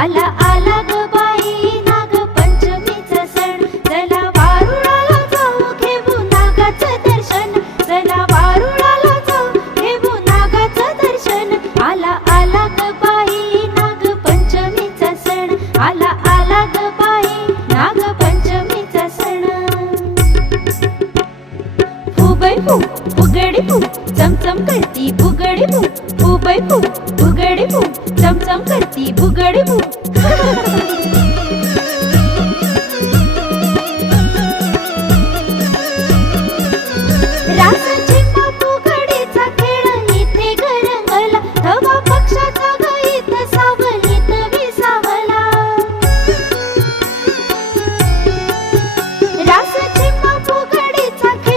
आला आला ग बाई नागपंचमीचा सण, चला वारुळाला जाऊ घेऊ नागाचं दर्शन, चला वारुळाला जाऊ घेऊ नागाचं दर्शन. आला आला ग बाई नागपंचमीचा सण, आला आला ग बाई नागपंचमीचा सण. फुगडी फू फुगडी फू चमचम करती फुगडी फू, फुगडी फू फुगडी फू चमचम करती फुगडी फू.